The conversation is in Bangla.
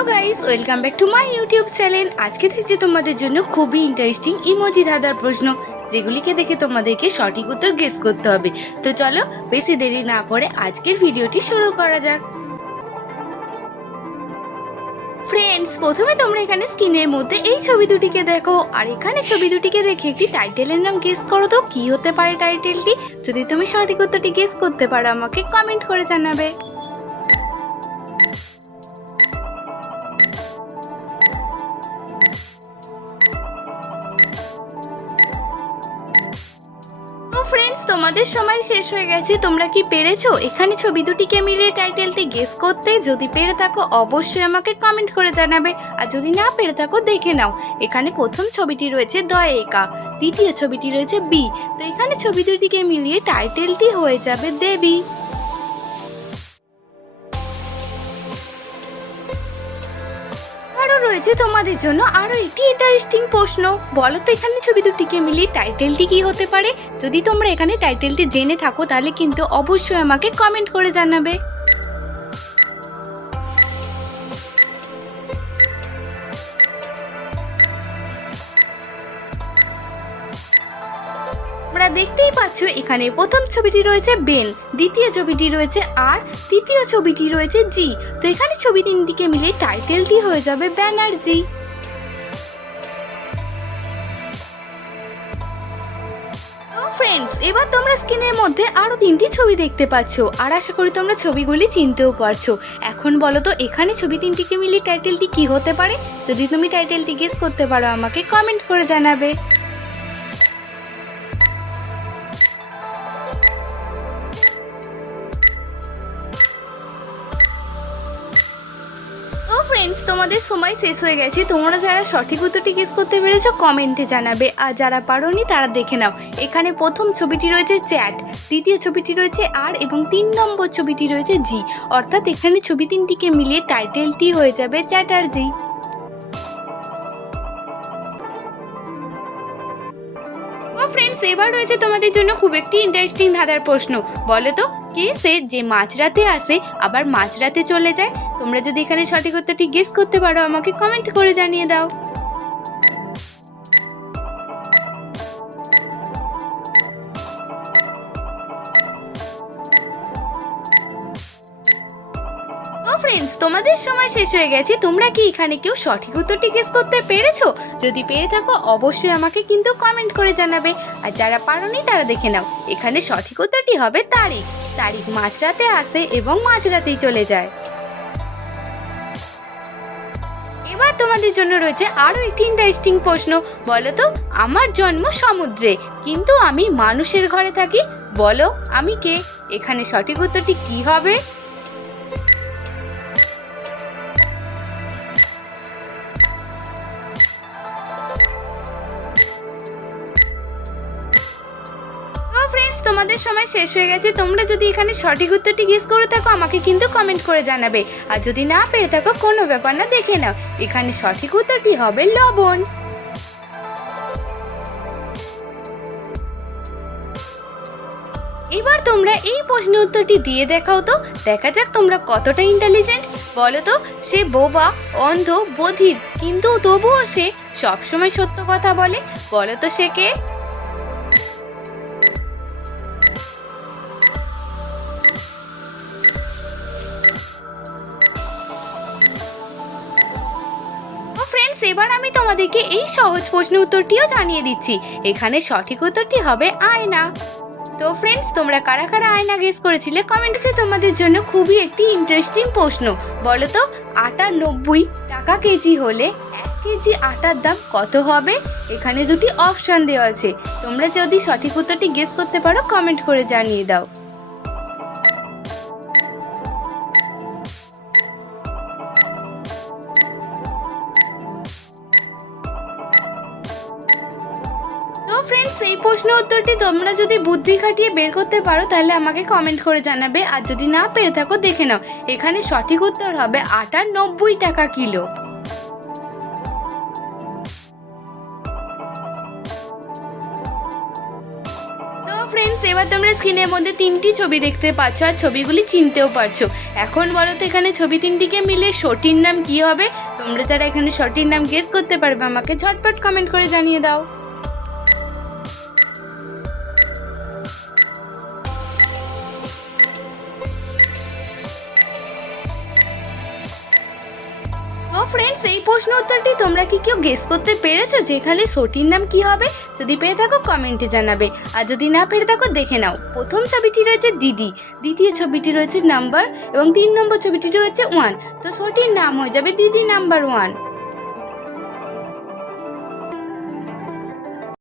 Hello guys welcome back to my YouTube channel আজকে দেখছি তোমাদের জন্য খুবই ইন্টারেস্টিং ইমোজি ধাঁধার প্রশ্ন, যেগুলিকে দেখে তোমাদেরকে সঠিক উত্তর গেস করতে হবে। তো চলো, বেশি দেরি না করে আজকের ভিডিওটি শুরু করা যাক। ফ্রেন্ডস প্রথমে তোমরা এখানে স্ক্রিনের মধ্যে এই ছবি দুটিকে দেখো। আর এখানে ছবি দুটিকে দেখে একটি টাইটেলের নাম গেস করো তো। কি হতে পারে টাইটেলটি যদি তুমি সঠিক উত্তরটি গেস করতে পারো, আমাকে কমেন্ট করে জানাবে। ফ্রেন্ডস তোমাদের সময় শেষ হয়ে গেছে। তোমরা কি পেরেছ? এখানে ছবি দুটিকে মিলিয়ে টাইটেলটি গেস করতে যদি পেরে থাকো, অবশ্যই আমাকে কমেন্ট করে জানাবে। আর যদি না পেরে থাকো, দেখে নাও। এখানে প্রথম ছবিটি রয়েছে দয় একা দ্বিতীয় ছবিটি রয়েছে বি। তো এখানে ছবি দুটিকে মিলিয়ে টাইটেলটি হয়ে যাবে দেবী। রয়েছে তোমাদের জন্য আরও একটি ইন্টারেস্টিং প্রশ্ন। বলো তো এখানে ছবি দুটিকে মিলিয়ে টাইটেলটি কি হতে পারে? যদি তোমরা এখানে টাইটেলটি জেনে থাকো, তাহলে কিন্তু অবশ্যই আমাকে কমেন্ট করে জানাবে। তোমরা দেখতেই পাচ্ছ, এখানে প্রথম ছবিটি রয়েছে বেল, দ্বিতীয় ছবিটি রয়েছে আর, তৃতীয় ছবিটি রয়েছে জি। তো এখানে ছবি তিনটিকে মিলে টাইটেলটি হয়ে যাবে ব্যানার্জি। ফ্রেন্ডস এবার তোমরা স্ক্রিনের মধ্যে আরও তিনটি ছবি দেখতে পাচ্ছ, আর আশা করি তোমরা ছবিগুলি চিনতেও পারছ। এখন বলো তো, এখানে ছবি তিনটিকে মিলিয়ে টাইটেলটি কি হতে পারে? যদি তুমি টাইটেলটি গেস করতে পারো, আমাকে কমেন্ট করে জানাবে। ফ্রেন্ডস তোমাদের সময় শেষ হয়ে গেছে। তোমরা যারা সঠিক উত্তরটি গেস করতে পেরেছ কমেন্টে জানাবে। আর যারা পারোনি, তারা দেখে নাও। এখানে প্রথম ছবিটি রয়েছে চ্যাট, দ্বিতীয় ছবিটি রয়েছে আর, এবং তিন নম্বর ছবিটি রয়েছে জি। অর্থাৎ এখানে ছবি তিনটিকে মিলিয়ে টাইটেলটি হয়ে যাবে চ্যাটার্জি ফ্রেন্ডস এবার রয়েছে তোমাদের জন্য খুব একটি ইন্টারেস্টিং ধাঁধার প্রশ্ন। বলো তো কে সে যে মাঝরাতে আসে, আবার মাঝরাতে চলে যায়? তোমরা যদি এখানে সঠিক উত্তরটি গেস করতে পারো, আমাকে কমেন্ট করে জানিয়ে দাও। ফ্রেন্ডস তোমাদের সময় শেষ হয়ে গেছে। তোমরা কি এখানে কেউ সঠিক উত্তরটি গেস করতে পেরেছ? যদি পেরে থাকো, অবশ্যই আমাকে কিন্তু কমেন্ট করে জানাবে। আর যারা পারোনি, তারা দেখে নাও, এখানে সঠিক উত্তরটি হবে তারিখ। তারিখ মাঝরাতে আসে এবং মাঝরাতেই চলে যায়। এবার তোমাদের জন্য রয়েছে আরও একটি ইন্টারেস্টিং প্রশ্ন। বলো তো, আমার জন্ম সমুদ্রে, কিন্তু আমি মানুষের ঘরে থাকি। বলো, আমি কে? এখানে সঠিক উত্তরটি কি হবে? তোমাদের সময় শেষ হয়ে গেছে, তোমরা যদি এখানে সঠিক উত্তরটি গেস করে থাকো, আমাকে কিন্তু কমেন্ট করে জানাবে। আর যদি না পেরে থাকো, কোনো ব্যাপার না, দেখে নাও। এখানে সঠিক উত্তরটি হবে লবণ। এবার তোমরা এই প্রশ্ন উত্তরটি দিয়ে দেখাও তো। দেখা যাক তোমরা কতটা ইন্টেলিজেন্ট বলো তো, সে বোবা, অন্ধ, বধির, কিন্তু তবুও সে সবসময় সত্য কথা বলে। বলো তো সে কে? ফ্রেন্ডস এবার আমি তোমাদেরকে এই সহজ প্রশ্ন উত্তরটিও জানিয়ে দিচ্ছি। এখানে সঠিক উত্তরটি হবে আয়না। তো ফ্রেন্ডস তোমরা কারা কারা আয়না গেস করেছিলে? কমেন্ট হচ্ছে তোমাদের জন্য খুবই একটি ইন্টারেস্টিং প্রশ্ন। বলো তো, আটা নব্বই টাকা কেজি হলে এক কেজি আটার দাম কত হবে? এখানে দুটি অপশান দেওয়া আছে। তোমরা যদি সঠিক উত্তরটি গেস করতে পারো কমেন্ট করে জানিয়ে দাও। ফ্রেন্ডস এই প্রশ্ন উত্তরটি তোমরা যদি বুদ্ধি খাটিয়ে বের করতে পারো, তাহলে আমাকে কমেন্ট করে জানাবে। আর যদি না পেরে থাকো, দেখে নাও। এখানে সঠিক উত্তর হবে আটার নব্বই টাকা কিলো। ফ্রেন্ডস এবার তোমরা স্ক্রিনের মধ্যে তিনটি ছবি দেখতে পাচ্ছ, আর ছবিগুলি চিনতেও পারছ। এখন বলো তো, এখানে ছবি তিনটিকে মিলে শটির নাম কি হবে? তোমরা যারা এখানে শটির নাম গেস করতে পারবে, আমাকে ঝটপট কমেন্ট করে জানিয়ে দাও। তো ফ্রেন্ডস এই প্রশ্ন উত্তরটি তোমরা কি কেউ গেস করতে পেরেছ? যেখানে সটির নাম কি হবে? যদি পেরে থাকো কমেন্টে জানাবে। আর যদি না পেরে থাকো, দেখে নাও। প্রথম ছবিটি রয়েছে দিদি। দ্বিতীয় ছবিটি রয়েছে নাম্বার এবং তিন নম্বর ছবিটি রয়েছে ওয়ান তো সটির নাম হয়ে যাবে দিদি নাম্বার ওয়ান